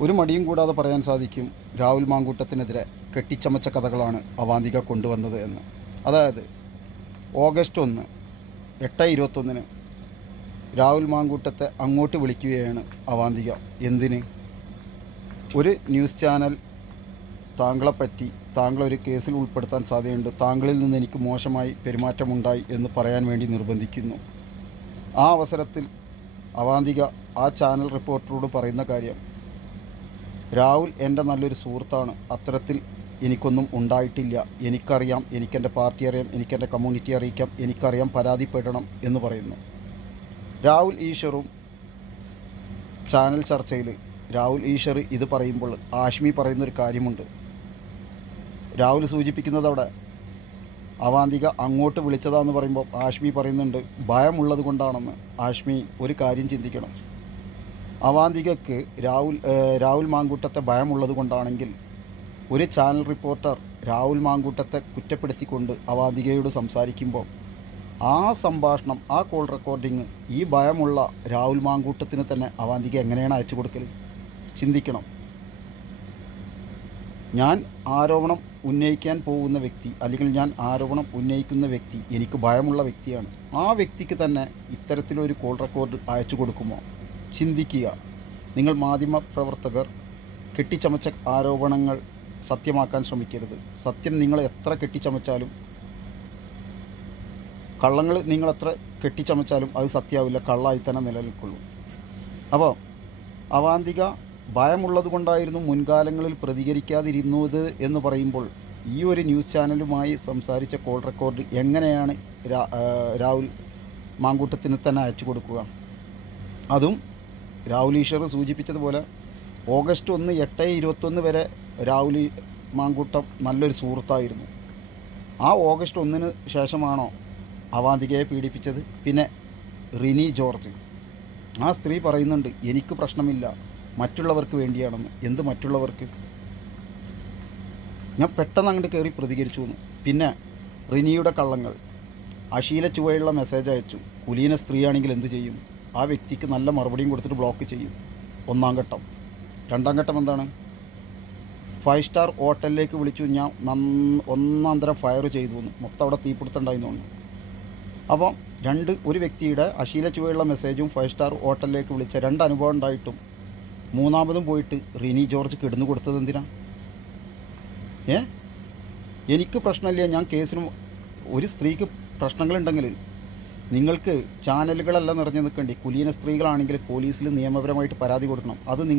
ഒരു മടിയും കൂടാതെ പറയാൻ സാധിക്കും രാഹുൽ മാങ്കൂട്ടത്തിനെതിരെ കെട്ടിച്ചമച്ച കഥകളാണ് അവാന്തിക കൊണ്ടുവന്നത് എന്ന്. അതായത് ഓഗസ്റ്റ് ഒന്ന് എട്ട് ഇരുപത്തൊന്നിന് രാഹുൽ മാങ്കൂട്ടത്തെ അങ്ങോട്ട് വിളിക്കുകയാണ് അവാന്തിക. എന്തിന്? ഒരു ന്യൂസ് ചാനൽ താങ്കളെപ്പറ്റി താങ്കളെ ഒരു കേസിൽ ഉൾപ്പെടുത്താൻ സാധ്യതയുണ്ട് താങ്കളിൽ നിന്ന് എനിക്ക് മോശമായി പെരുമാറ്റമുണ്ടായി എന്ന് പറയാൻ വേണ്ടി നിർബന്ധിക്കുന്നു. ആ അവസരത്തിൽ അവാന്തിക ആ ചാനൽ റിപ്പോർട്ടറോട് പറയുന്ന കാര്യം രാഹുൽ എന്റെ നല്ലൊരു സുഹൃത്താണ്. അത്തരത്തിൽ എനിക്കൊന്നും ഉണ്ടായിട്ടില്ല. എനിക്കറിയാം എനിക്കെന്റെ പാർട്ടി അറിയാം എനിക്കെന്റെ കമ്മ്യൂണിറ്റി അറിയിക്കാം എനിക്കറിയാം പരാതിപ്പെടണം എന്ന് പറയുന്നു. രാഹുൽ ഈശ്വറും ചാനൽ ചർച്ചയിൽ രാഹുൽ ഈശ്വർ ഇത് പറയുമ്പോൾ ആഷ്മി പറയുന്നൊരു കാര്യമുണ്ട്. രാഹുൽ സൂചിപ്പിക്കുന്നത് അവിടെ അവാന്തിക അങ്ങോട്ട് വിളിച്ചതാന്ന് പറയുമ്പോൾ ആഷ്മി പറയുന്നുണ്ട് ഭയമുള്ളത് കൊണ്ടാണെന്ന് ആഷ്മി ഒരു കാര്യം ചിന്തിക്കണം. അവാന്തികക്ക് രാഹുൽ രാഹുൽ മാങ്കൂട്ടത്തെ ഭയമുള്ളത് കൊണ്ടാണെങ്കിൽ ഒരു ചാനൽ റിപ്പോർട്ടർ രാഹുൽ മാങ്കൂട്ടത്തെ കുറ്റപ്പെടുത്തിക്കൊണ്ട് അവാന്തികയോട് സംസാരിക്കുമ്പോൾ ആ സംഭാഷണം ആ കോൾ റെക്കോർഡിങ് ഈ ഭയമുള്ള രാഹുൽ മാങ്കൂട്ടത്തിന് തന്നെ അവാന്തിക എങ്ങനെയാണ് അയച്ചു കൊടുക്കൽ ചിന്തിക്കണം. ഞാൻ ആരോപണം ഉന്നയിക്കാൻ പോകുന്ന വ്യക്തി അല്ലെങ്കിൽ ഞാൻ ആരോപണം ഉന്നയിക്കുന്ന വ്യക്തി എനിക്ക് ഭയമുള്ള വ്യക്തിയാണ്. ആ വ്യക്തിക്ക് തന്നെ ഇത്തരത്തിലൊരു കോൾ റെക്കോർഡ് അയച്ചു കൊടുക്കുമോ? ചിന്തിക്കുക. നിങ്ങൾ മാധ്യമ പ്രവർത്തകർ കെട്ടിച്ചമച്ച ആരോപണങ്ങൾ സത്യമാക്കാൻ ശ്രമിക്കരുത്. സത്യം നിങ്ങൾ എത്ര കെട്ടിച്ചമച്ചാലും കള്ളങ്ങൾ നിങ്ങൾ എത്ര കെട്ടിച്ചമച്ചാലും അത് സത്യമാവില്ല. കള്ളായി തന്നെ നിലനിൽക്കുള്ളൂ. അപ്പോൾ അവാന്തിക ഭയമുള്ളത് കൊണ്ടായിരുന്നു മുൻകാലങ്ങളിൽ പ്രതികരിക്കാതിരുന്നത് എന്ന് പറയുമ്പോൾ ഈ ഒരു ന്യൂസ് ചാനലുമായി സംസാരിച്ച കോൾ റെക്കോർഡ് എങ്ങനെയാണ് രാഹുൽ മാങ്കൂട്ടത്തിന് തന്നെ അയച്ചു കൊടുക്കുക. അതും രാഹുൽ ഈശ്വർ സൂചിപ്പിച്ചതുപോലെ ഓഗസ്റ്റ് ഒന്ന് എട്ട് ഇരുപത്തൊന്ന് വരെ രാഹുൽ മാങ്കുട്ടം നല്ലൊരു സുഹൃത്തായിരുന്നു. ആ ഓഗസ്റ്റ് ഒന്നിന് ശേഷമാണോ അവാന്തികയെ പീഡിപ്പിച്ചത്? പിന്നെ റിനി ജോർജ്. ആ സ്ത്രീ പറയുന്നുണ്ട് എനിക്ക് പ്രശ്നമില്ല. മറ്റുള്ളവർക്ക് വേണ്ടിയാണെന്ന്. എന്ത് മറ്റുള്ളവർക്ക്? ഞാൻ പെട്ടെന്ന് അങ്ങോട്ട് കയറി പ്രതികരിച്ചു എന്ന് പിന്നെ റിനിയുടെ കള്ളങ്ങൾ. അശീല ചുവയുള്ള മെസ്സേജ് അയച്ചു. കുലീന സ്ത്രീയാണെങ്കിൽ എന്ത് ചെയ്യും? ആ വ്യക്തിക്ക് നല്ല മറുപടിയും കൊടുത്തിട്ട് ബ്ലോക്ക് ചെയ്യും. ഒന്നാം ഘട്ടം. രണ്ടാം ഘട്ടം എന്താണ്? ഫൈവ് സ്റ്റാർ ഹോട്ടലിലേക്ക് വിളിച്ചു. ഞാൻ ഒന്നാം തരം ഫയർ ചെയ്തു എന്ന്. മൊത്തം അവിടെ തീപിടുത്തുണ്ടായിരുന്നു തോന്നുന്നു. അപ്പം രണ്ട് ഒരു വ്യക്തിയുടെ അശീല ചുവയുള്ള മെസ്സേജും ഫൈവ് സ്റ്റാർ ഹോട്ടലിലേക്ക് വിളിച്ച രണ്ട് അനുഭവം ഉണ്ടായിട്ടും മൂന്നാമതും പോയിട്ട് റിനി ജോർജ് കിടന്നു കൊടുത്തത് എന്തിനാ? ഏ? എനിക്ക് പ്രശ്നമില്ല. ഞാൻ കേസിന് ഒരു സ്ത്രീക്ക് പ്രശ്നങ്ങളുണ്ടെങ്കിൽ നിങ്ങൾക്ക് ചാനലുകളെല്ലാം നിറഞ്ഞു നിൽക്കേണ്ടി. കുലീന സ്ത്രീകളാണെങ്കിൽ പോലീസിൽ നിയമപരമായിട്ട് പരാതി കൊടുക്കണം. അത് നിങ്ങൾ